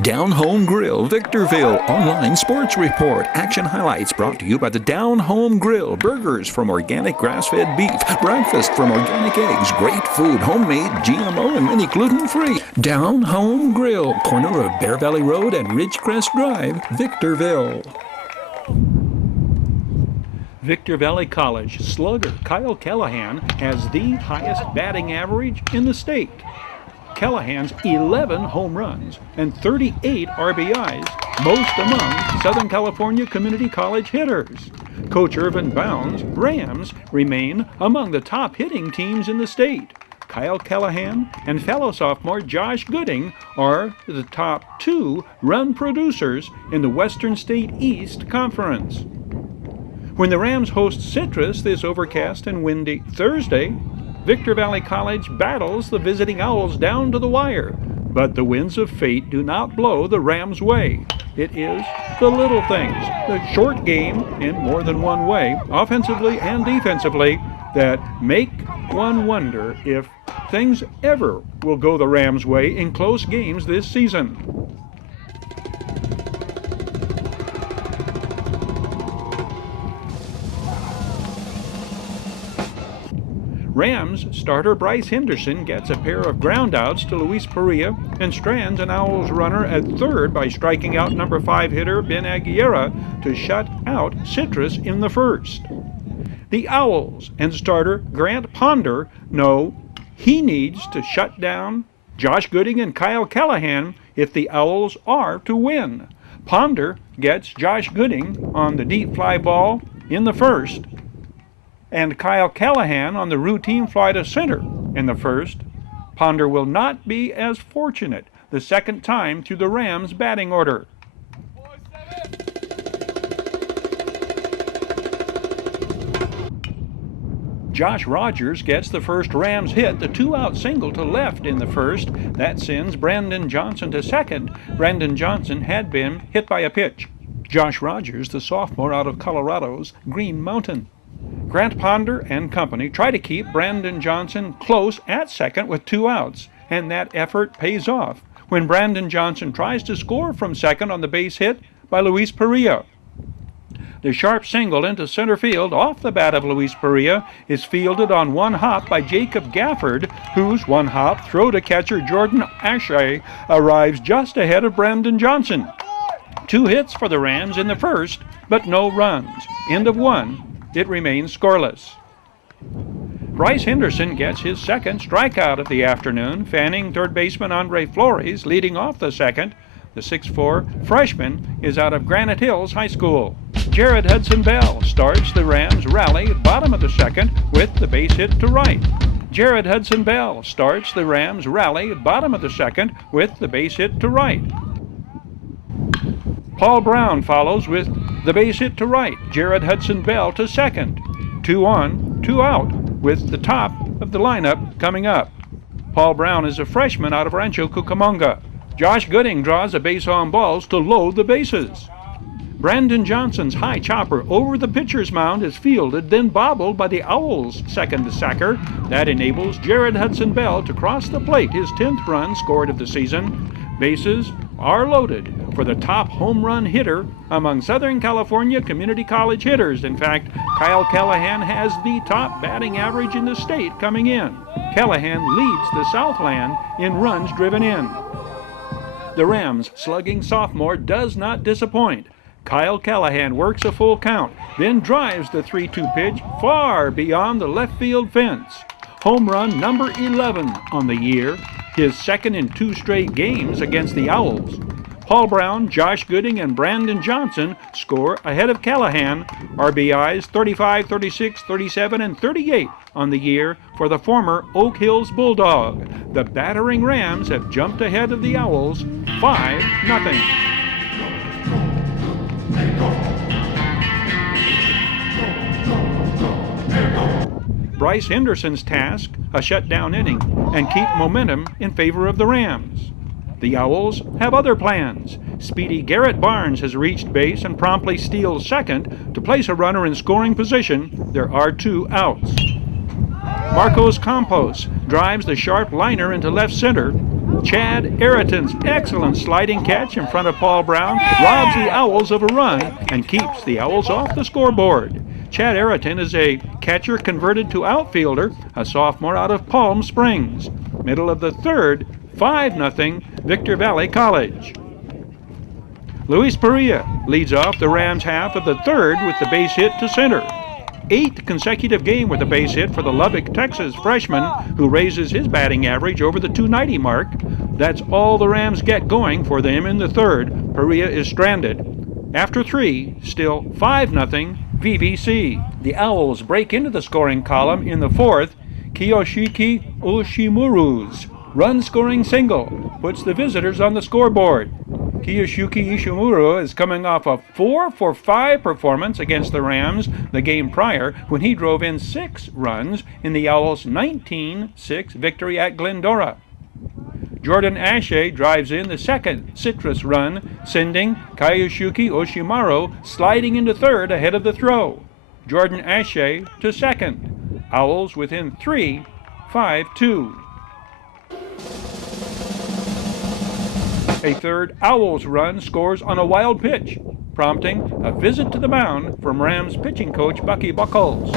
Down Home Grill, Victorville. Online sports report. Action highlights brought to you by the Down Home Grill. Burgers from organic grass-fed beef. Breakfast from organic eggs. Great food, homemade, GMO, and many gluten-free. Down Home Grill, corner of Bear Valley Road and Ridgecrest Drive, Victorville. Victor Valley College slugger Kyle Callahan has the highest batting average in the state. Callahan's 11 home runs and 38 RBIs, most among Southern California Community College hitters. Coach Irvin Bounds' Rams remain among the top hitting teams in the state. Kyle Callahan and fellow sophomore Josh Gooding are the top 2 run producers in the Western State East Conference. When the Rams host Citrus this overcast and windy Thursday, Victor Valley College battles the visiting Owls down to the wire, but the winds of fate do not blow the Rams' way. It is the little things, the short game in more than one way, offensively and defensively, that make one wonder if things ever will go the Rams' way in close games this season. Rams starter Bryce Henderson gets a pair of groundouts to Luis Perea and strands an Owls runner at third by striking out number 5 hitter Ben Aguilera to shut out Citrus in the first. The Owls and starter Grant Ponder know he needs to shut down Josh Gooding and Kyle Callahan if the Owls are to win. Ponder gets Josh Gooding on the deep fly ball in the first, and Kyle Callahan on the routine fly to center in the first. Ponder will not be as fortunate the second time through the Rams' batting order. Josh Rogers gets the first Rams hit, the 2-out single to left in the first. That sends Brandon Johnson to second. Brandon Johnson had been hit by a pitch. Josh Rogers, the sophomore out of Colorado's Green Mountain. Grant Ponder and company try to keep Brandon Johnson close at second with 2 outs, and that effort pays off when Brandon Johnson tries to score from second on the base hit by Luis Perea. The sharp single into center field off the bat of Luis Perea is fielded on one hop by Jacob Gafford, whose one hop throw to catcher Jordan Ashe arrives just ahead of Brandon Johnson. 2 hits for the Rams in the first, but no runs. End of 1. It remains scoreless. Bryce Henderson gets his second strikeout of the afternoon, fanning third baseman Andre Flores leading off the second. The 6'4" freshman is out of Granite Hills High School. Jared Hudson Bell starts the Rams rally bottom of the second with the base hit to right. Jared Hudson Bell starts the Rams rally bottom of the second with the base hit to right. Paul Brown follows with the base hit to right. Jared Hudson Bell to second. 2 on, 2 out, with the top of the lineup coming up. Paul Brown is a freshman out of Rancho Cucamonga. Josh Gooding draws a base on balls to load the bases. Brandon Johnson's high chopper over the pitcher's mound is fielded, then bobbled by the Owls' second sacker. That enables Jared Hudson Bell to cross the plate, his 10th run scored of the season. Bases are loaded for the top home run hitter among Southern California Community College hitters. In fact, Kyle Callahan has the top batting average in the state coming in. Callahan leads the Southland in runs driven in. The Rams' slugging sophomore does not disappoint. Kyle Callahan works a full count, then drives the 3-2 pitch far beyond the left field fence. Home run number 11 on the year, his second in 2 straight games against the Owls. Paul Brown, Josh Gooding, and Brandon Johnson score ahead of Callahan. RBIs 35, 36, 37, and 38 on the year for the former Oak Hills Bulldog. The battering Rams have jumped ahead of the Owls 5-0. Bryce Henderson's task, a shutdown inning, and keep momentum in favor of the Rams. The Owls have other plans. Speedy Garrett Barnes has reached base and promptly steals second to place a runner in scoring position. There are 2 outs. Marcos Campos drives the sharp liner into left center. Chad Aratin's excellent sliding catch in front of Paul Brown robs the Owls of a run and keeps the Owls off the scoreboard. Chad Aratin is a catcher converted to outfielder, a sophomore out of Palm Springs. Middle of the third, 5-0 Victorville College. Luis Perea leads off the Rams half of the third with the base hit to center. 8th consecutive game with a base hit for the Lubbock, Texas freshman who raises his batting average over the 290 mark. That's all the Rams get going for them in the third. Perea is stranded. After 3, still 5-0 VVC. The Owls break into the scoring column in the fourth. Kiyoshiki Oshimuru's run-scoring single puts the visitors on the scoreboard. Kiyoshiki Ishimuro is coming off a 4-for-5 performance against the Rams the game prior when he drove in 6 runs in the Owls' 19-6 victory at Glendora. Jordan Ashe drives in the second citrus run, sending Kiyoshiki Oshimaru sliding into third ahead of the throw. Jordan Ashe to second. Owls within 3, 5-2. A third Owls run scores on a wild pitch, prompting a visit to the mound from Rams pitching coach Bucky Buckles.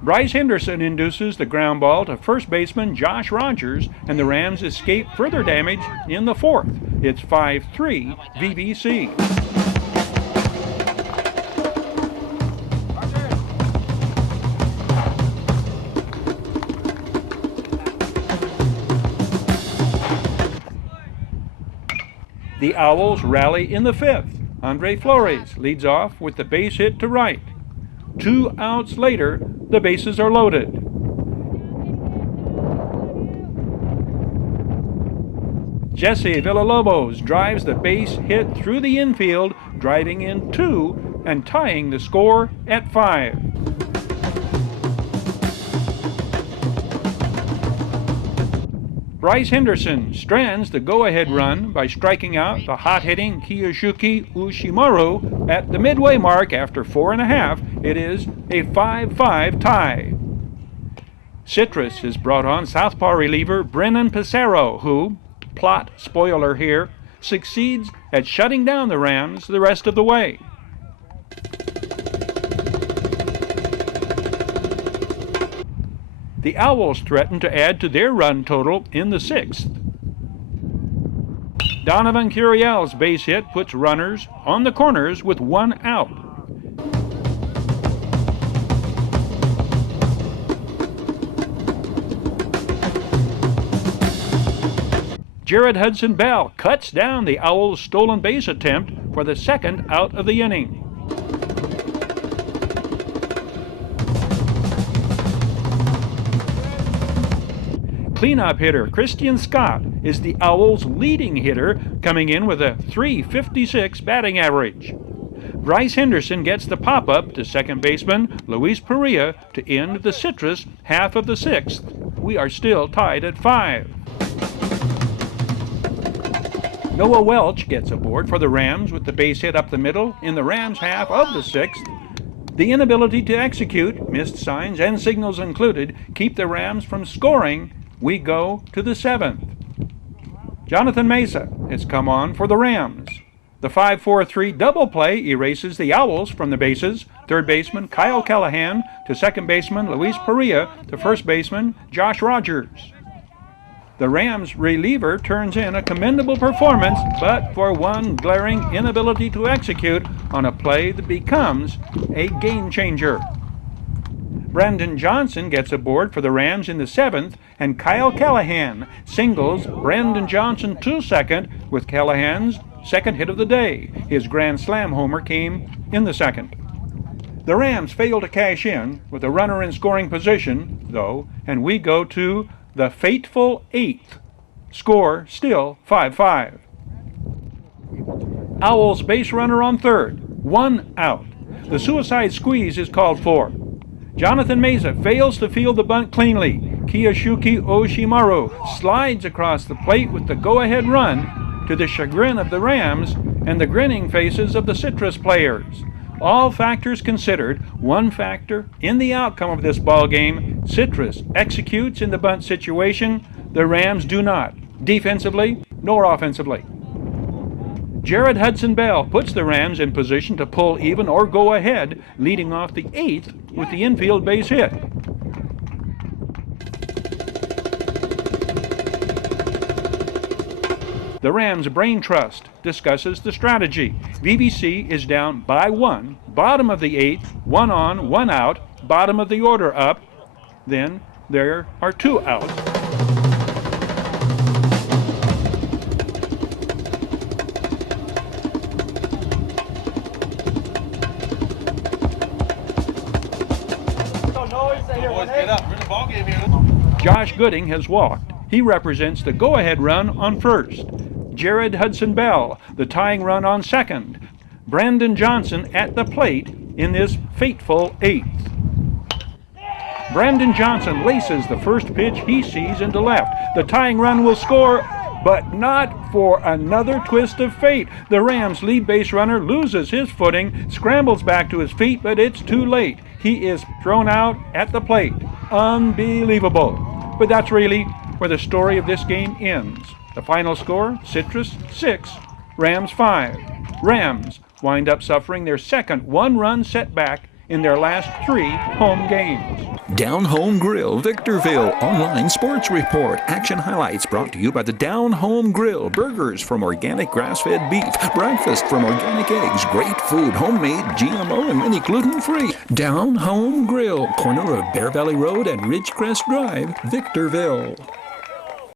Bryce Henderson induces the ground ball to first baseman Josh Rogers, and the Rams escape further damage in the fourth. It's 5-3 VVC. The Owls rally in the fifth. Andre Flores leads off with the base hit to right. 2 outs later, the bases are loaded. Jesse Villalobos drives the base hit through the infield, driving in 2 and tying the score at 5. Bryce Henderson strands the go-ahead run by striking out the hot-hitting Kiyoshiki Ushimaru at the midway mark after 4.5. It is a 5-5 tie. Citrus is brought on southpaw reliever Brennan Pissarro, who, plot spoiler here, succeeds at shutting down the Rams the rest of the way. The Owls threaten to add to their run total in the 6th. Donovan Curiel's base hit puts runners on the corners with 1 out. Jared Hudson Bell cuts down the Owls' stolen base attempt for the 2nd out of the inning. Cleanup hitter Christian Scott is the Owls' leading hitter, coming in with a .356 batting average. Bryce Henderson gets the pop-up to second baseman Luis Perea to end the Citrus half of the 6th. We are still tied at 5. Noah Welch gets aboard for the Rams with the base hit up the middle in the Rams half of the 6th. The inability to execute, missed signs and signals included, keep the Rams from scoring. We go to the 7th. Jonathan Mesa has come on for the Rams. The 5-4-3 double play erases the Owls from the bases. Third baseman Kyle Callahan to second baseman Luis Perea to first baseman Josh Rogers. The Rams reliever turns in a commendable performance, but for one glaring inability to execute on a play that becomes a game changer. Brandon Johnson gets aboard for the Rams in the 7th, and Kyle Callahan singles Brandon Johnson to second with Callahan's second hit of the day. His grand slam homer came in the 2nd. The Rams fail to cash in with a runner in scoring position, though, and we go to the fateful 8th. Score still 5-5. Owls base runner on third, 1 out. The suicide squeeze is called for. Jonathan Mesa fails to field the bunt cleanly. Kiyoshiki Oshimaru slides across the plate with the go-ahead run to the chagrin of the Rams and the grinning faces of the Citrus players. All factors considered, one factor in the outcome of this ball game, Citrus executes in the bunt situation. The Rams do not, defensively nor offensively. Jared Hudson Bell puts the Rams in position to pull even or go ahead, leading off the 8th with the infield base hit. The Rams Brain Trust discusses the strategy. VBC is down by 1, bottom of the 8th, 1 on, 1 out, bottom of the order up. Then there are 2 outs. Josh Gooding has walked. He represents the go-ahead run on first. Jared Hudson Bell, the tying run on second. Brandon Johnson at the plate in this fateful 8th. Brandon Johnson laces the first pitch he sees into left. The tying run will score, but not for another twist of fate. The Rams' lead base runner loses his footing, scrambles back to his feet, but it's too late. He is thrown out at the plate. Unbelievable. But that's really where the story of this game ends. The final score, Citrus 6, Rams 5. Rams wind up suffering their second one-run setback in their last 3 home games. Down Home Grill, Victorville online sports report. Action highlights brought to you by the Down Home Grill. Burgers from organic grass-fed beef. Breakfast from organic eggs. Great food, homemade, GMO, and many gluten-free. Down Home Grill, corner of Bear Valley Road and Ridgecrest Drive, Victorville.